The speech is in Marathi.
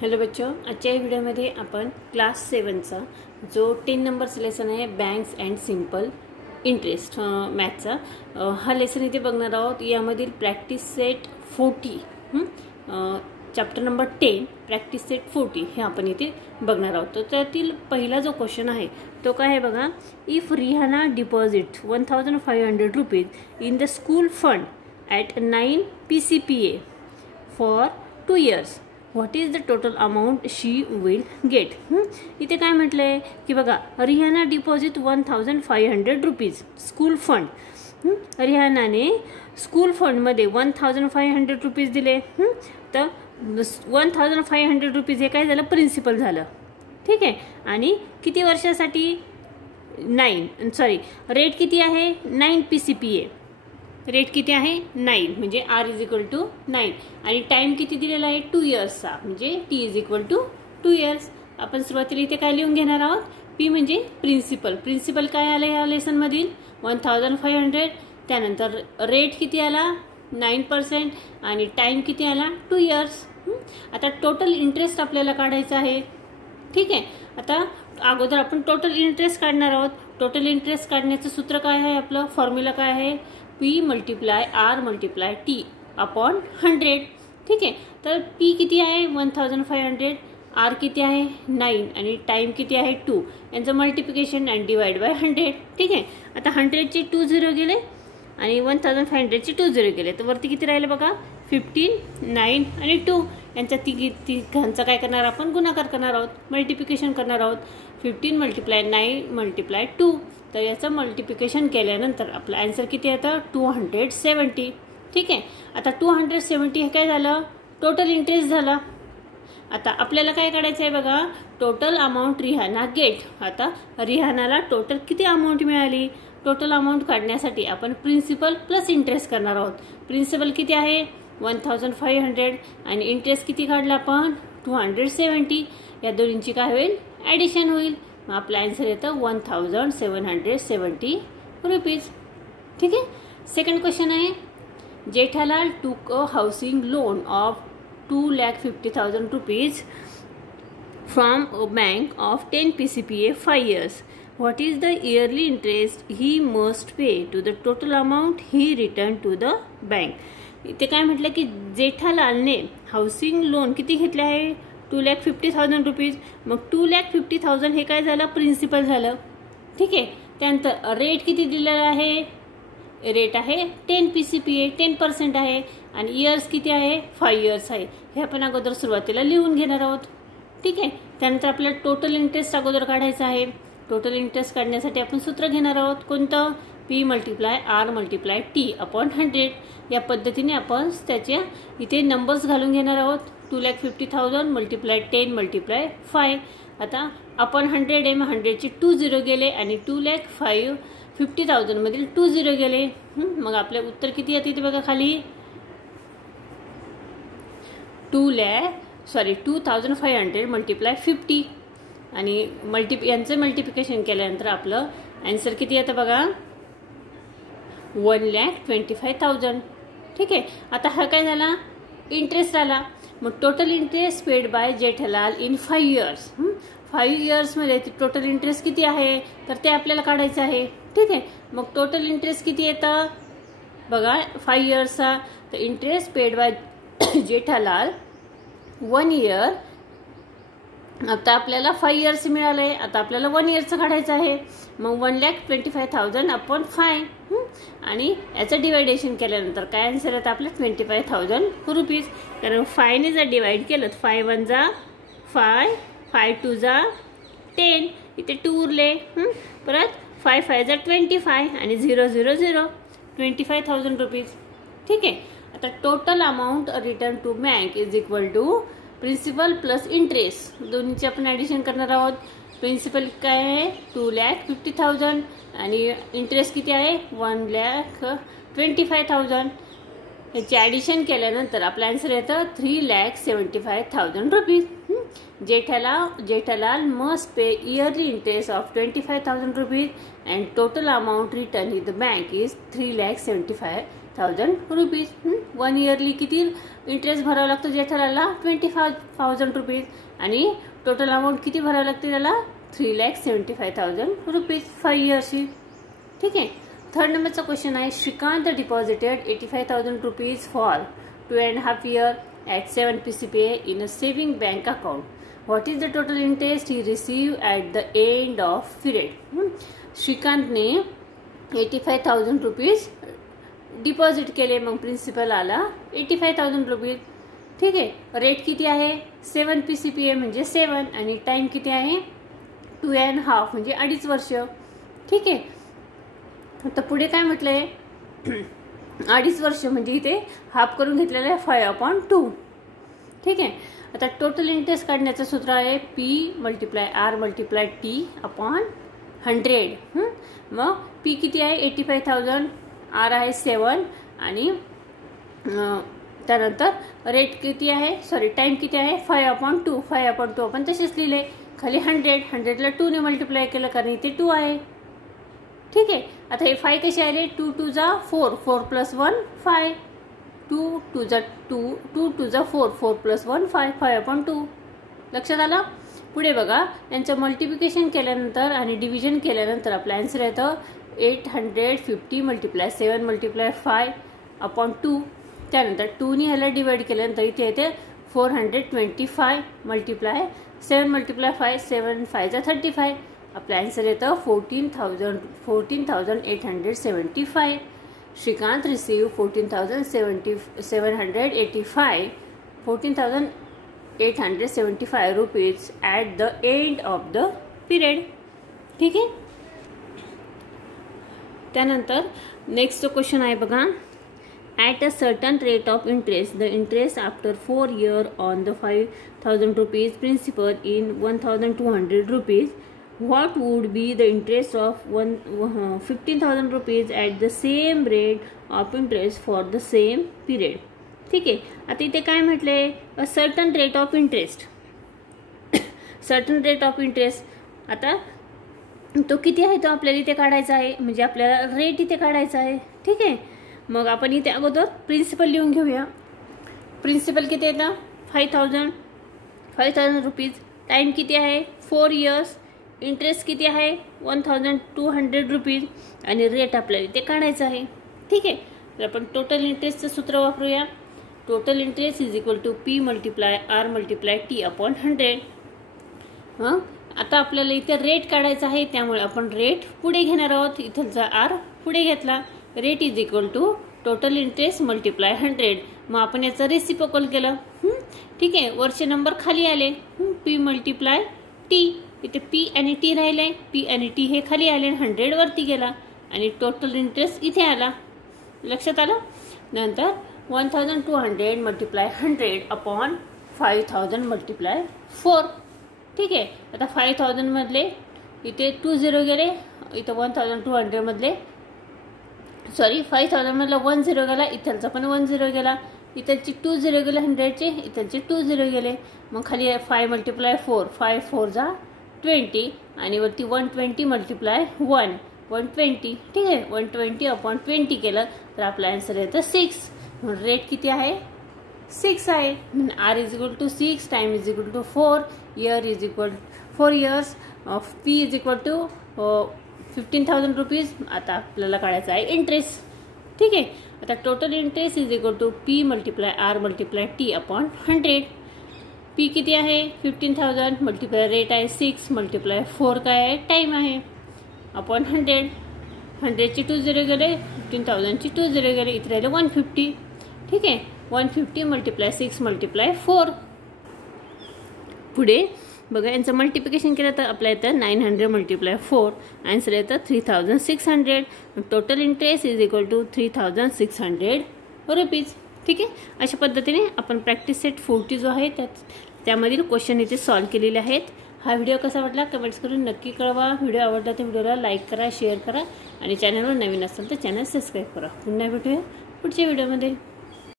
हेलो बच्चों, आजच्या या व्हिडिओमध्ये आपण क्लास 7चा जो 10 नंबरचा लेसन आहे बँक्स अँड सिंपल इंटरेस्ट मॅथचा हा लेसन इथे बघणार आहोत। यामधील practice set 40 chapter number 10 practice set 40 हे आपण इथे बघणार आहोत। तर त्यातील पहिला जो क्वेश्चन आहे तो काय आहे बघा, if Rihana deposit 1500 rupees in the school fund at 9 PCPA for 2 years, what is the total amount she will get. इथे काय म्हटलंय की बघा, Rihana deposit 1500 rupees school fund. रिहानाने स्कूल फंडमध्ये 1500 रुपीज दिले। तर 1500 रुपीज हे काय झालं, प्रिन्सिपल झालं, ठीक आहे। आणि किती वर्षासाठी, 9 रेट किती आहे 9 PCPA, रेट किती आहे 9 म्हणजे R इज इक्वल टू 9 आणि टाइम किती दिलेला आहे 2 इयर्सचा म्हणजे T is equal to 2 years. आपण सुरुवातीला इथे काय लिहून घेणार आहोत, P म्हणजे प्रिन्सिपल काय आलं या लेसन मधील 1500, त्यानंतर रेट किती आला 9% आणि टाइम किती आला 2 इयर्स। आता टोटल इंटरेस्ट आपल्याला काढायचा आहे, ठीक आहे। आता अगोदर आपण टोटल इंटरेस्ट काढणार आहोत। टोटल इंटरेस्ट काढण्याचं सूत्र काय आहे, आपलं फॉर्म्युला काय आहे, P multiply R multiply T upon 100, ठीक आहे। तर P किती आहे 1500, R किती आहे 9 आणि टाइम किती आहे 2, यांचं मल्टिप्लिकेशन अँड डिवाइड बाय 100, ठीक आहे। आता 100 चे 2 0 गेले आणि 1500 चे 2 0 गेले, तर वरती किती राहिले बघा 15, 9 आणि 2 यांचा तिघांचा काय करणार आपण, गुणाकार करणार आहोत, मल्टिप्लिकेशन करणार आहोत। 15 मल्टिप्लाय 9 मल्टिप्लाय 2, तर याचं मल्टिप्लिकेशन केल्यानंतर आपलं आन्सर किती येतं 270, ठीक आहे। आता 270 हे काय झालं, टोटल इंटरेस्ट झाला। आता आपल्याला काय काढायचं आहे बघा, टोटल अमाऊंट रिहाना गेट। आता रिहानाला टोटल किती अमाऊंट मिळाली, टोटल अमाऊंट काढण्यासाठी आपण प्रिन्सिपल प्लस इंटरेस्ट करणार आहोत। प्रिन्सिपल किती आहे 1500 आणि इंटरेस्ट किती काढला आपण 270, या दोन्हींची काय होईल ॲडिशन होईल, मग आपलं आन्सर येतं 1770 रुपीज, ठीक आहे। सेकंड क्वेश्चन आहे, Jethalal took a housing loan of 2,50,000 rupees from a bank of 10 PCPA 5 years. What is the yearly interest he must pay to the total amount he returned to the bank? इथे काय म्हटलं की जेठालालने हाऊसिंग लोन किती घेतले आहे 2,50,000 रुपीज, मग 2,50,000 हे काय झालं प्रिन्सिपल झालं, ठीक आहे। त्यानंतर रेट किती दिलेला आहे, रेट आहे 10 PCPA 10% आहे आणि इयर्स किती आहे 5 इयर्स आहे, हे आपण अगोदर सुरुवातीला लिहून घेणार आहोत, ठीक आहे। त्यानंतर आपल्याला टोटल इंटरेस्ट अगोदर काढायचं आहे। टोटल इंटरेस्ट काढण्यासाठी आपण सूत्र घेणार आहोत, कोणतं P multiply R multiply T upon 100, या पद्धतीने आपण त्याच्या इथे नंबर्स घालून घेणार आहोत। 2,50,000 मल्टिप्लाय 10 मल्टिप्लाय 5, आता आपण 100 आहे, मग 100 चे 2 0 गेले आणि 2,50,000 मधील 2 0 गेले, मग आपले उत्तर किती येते ते बघा खाली 2,500 मल्टिप्लाय 50 आणि यांचं मल्टिप्लिकेशन केल्यानंतर आपलं आन्सर किती येतं बघा 1,25,000, ठीक आहे। आता हा काय झाला इंटरेस्ट आला, मग total interest paid by Jethalal in 5 years. 5 इयर्समध्ये टोटल इंटरेस्ट किती आहे तर ते आपल्याला काढायचं आहे, ठीक आहे। मग टोटल इंटरेस्ट किती येतं बघा 5 इयर्सचा, तर interest paid by Jethalal 1 year, आता आपल्याला 5 इयर्स मिळालंय, आता आपल्याला 1 इयरचं काढायचं आहे, मग 1,25,000 अपॉन 5 आणि याचं डिवायडेशन केल्यानंतर काय आन्सर येतं आपलं 25,000 रुपीज, कारण 5 ने जर डिवाइड केलं 5 1 जा 5, 5 2 जा 10, इथे 2 उरले, परत 5 5 जा 25 आणि 0 0 0 25,000 रुपीज, ठीक आहे। आता total amount return to bank is equal to principal plus interest, दोन्हीचे आपण ॲडिशन करणार आहोत। प्रिन्सिपल काय आहे 2,50,000 आणि इंटरेस्ट किती आहे 1,25,000, याची ॲडिशन केल्यानंतर आपलं आन्सर येतं 3,75,000 rupees. Jethalal must pay yearly interest of 25,000 rupees and total amount return in the bank is 25,000 rupees. 1 yearly किती इंटरेस्ट भरावा लागतो जेठालालला 25,000 रुपीज आणि टोटल अमाऊंट किती भरावं लागते त्याला 3,75,000 रुपीज 5 इयर्सची. ठीक आहे. थर्ड नंबरचा क्वेश्चन आहे Shrikant deposited 85,000 rupees for 2.5 years at 7 PCPA in a saving bank account. What is the total interest he received at the end of period? श्रीकांतने 85,000 रुपीज डिपॉझिट केले, मग प्रिन्सिपल आला 85,000 रुपीज. ठीक आहे. रेट किती आहे 7 PCPA म्हणजे 7 आणि टाइम किती आहे 2.5 म्हणजे 2.5 वर्ष. ठीक आहे. आता पुढे काय म्हटलंय 2.5 वर्ष म्हणजे इथे हाफ करून घेतलेलं आहे 5/2. ठीक आहे. आता टोटल इंटरेस्ट काढण्याचं सूत्र आहे P × R × T अपॉन 100. मग P किती आहे 85,000, R आहे 7 आणि त्यानंतर रेट किती आहे टाइम किती आहे 5/2. 5/2 आपण तसेच लिहिले. खाली 100ला 2 ने मल्टिप्लाय केलं कारण इथे 2 आहे. ठीक आहे. आता हे 5 कसे आले 2 2 जा 4 4 + 1 5 2 2 जा 2 2 2 जा 4 4 + 1 5 5/2. लक्षात आलं. पुढे बघा यांचं मल्टिप्लिकेशन केल्यानंतर आणि डिव्हिजन केल्यानंतर आपलं आन्सर येतं 850 × 7 × 5/2. त्यानंतर 2 ने ह्याला डिवाइड केल्यानंतर इथे येते 425 × 7 × 5 7 5 जा 35. आपलं आन्सर येतं 14,875. Shrikant receive 14,875 rupees at the end of the period. ठीक आहे. त्यानंतर नेक्स्ट जो क्वेश्चन आहे बघा at a certain rate of interest the interest after 4 years on the 5,000 rupees principal in 1,200 rupees. What would be the interest of 15,000 rupees at the same rate of interest for the same period? ठीक आहे. आता इथे काय म्हटलंय अ certain rate of interest. Certain rate of interest आता तो किती आहे तो आपल्याला इथे काढायचा आहे म्हणजे आपल्याला रेट इथे काढायचा आहे. ठीक आहे. मग आपण इथे अगोदर प्रिन्सिपल लिहून घेऊया. प्रिन्सिपल किती येतं 5,000 रुपीज. टाइम किती आहे 4 years. इंटरेस्ट किती आहे 1,200 रुपीज आणि रेट आपल्याला इथे काढायचं आहे. ठीक आहे. तर आपण टोटल इंटरेस्टचं सूत्र वापरूया. Total interest is equal to P × R × T upon 100. आता आपल्याला इथे रेट काढायचा आहे त्यामुळे आपण रेट पुढे घेणार आहोत. इथलचा R पुढे घेतला. Rate is equal to total interest × 100. मग आपण याचं रेसिप्रोकल केलं. ठीक आहे. वर्ष नंबर खाली आले P × T. इथे P आणि T राहिले. P आणि T हे खाली आले 100 वरती गेला आणि टोटल इंटरेस्ट इथे आला. लक्षात आलं. नंतर 1,200 × 100 अपॉन 5,000 × 4. ठीक आहे. आता 5,000 मधले इथे 2 0 गेले. इथं 1,200 मधले 5,000 मधला 1 0 गेला. इथलचा पण 1 0 गेला. इथलची 2 0 गेले 100चे. इथलचे 2 0 गेले. मग खाली 5 × 4 5 4 जा 20 आणि वरती 120 × 1 120. ठीक आहे. 120 अपॉन 20 केलं तर आपला आन्सर येतं 6. म्हणून रेट किती आहे 6 आहे. R is equal to 6 time is equal to 4 year is equal 4 years of P is equal to 15,000 rupees. आता आपल्याला काढायचं आहे इंटरेस्ट. ठीक आहे. आता total interest is equal to P × R × T upon 100. P किती आहे 15,000 मल्टिप्लाय रेट आहे 6 × 4 काय आहे टाइम आहे अपॉन 100. 100ची 2 0 गेले. 15,000ची 2 0 गेले. इथे राहिले 150. ठीक आहे. 150 × 6 × 4. पुढे बघा यांचं मल्टिप्लिकेशन केलं तर आपल्या येतं 900 × 4. आन्सर येतं 3,600. Total interest is equal to 3,600 rupees. ठीक आहे. अशा पद्धतीने आपण प्रॅक्टिस सेट 40 जो आहे त्यामधील क्वेश्चन इथे सॉल्व्ह केलेले आहेत. हा व्हिडिओ कसा वाटला कमेंट्स करून नक्की कळवा. व्हिडिओ आवडला तर व्हिडिओला लाईक करा, शेअर करा आणि चॅनलवर नवीन असेल तर चॅनल सबस्क्राईब करा. पुन्हा भेटूया पुढच्या व्हिडिओमध्ये.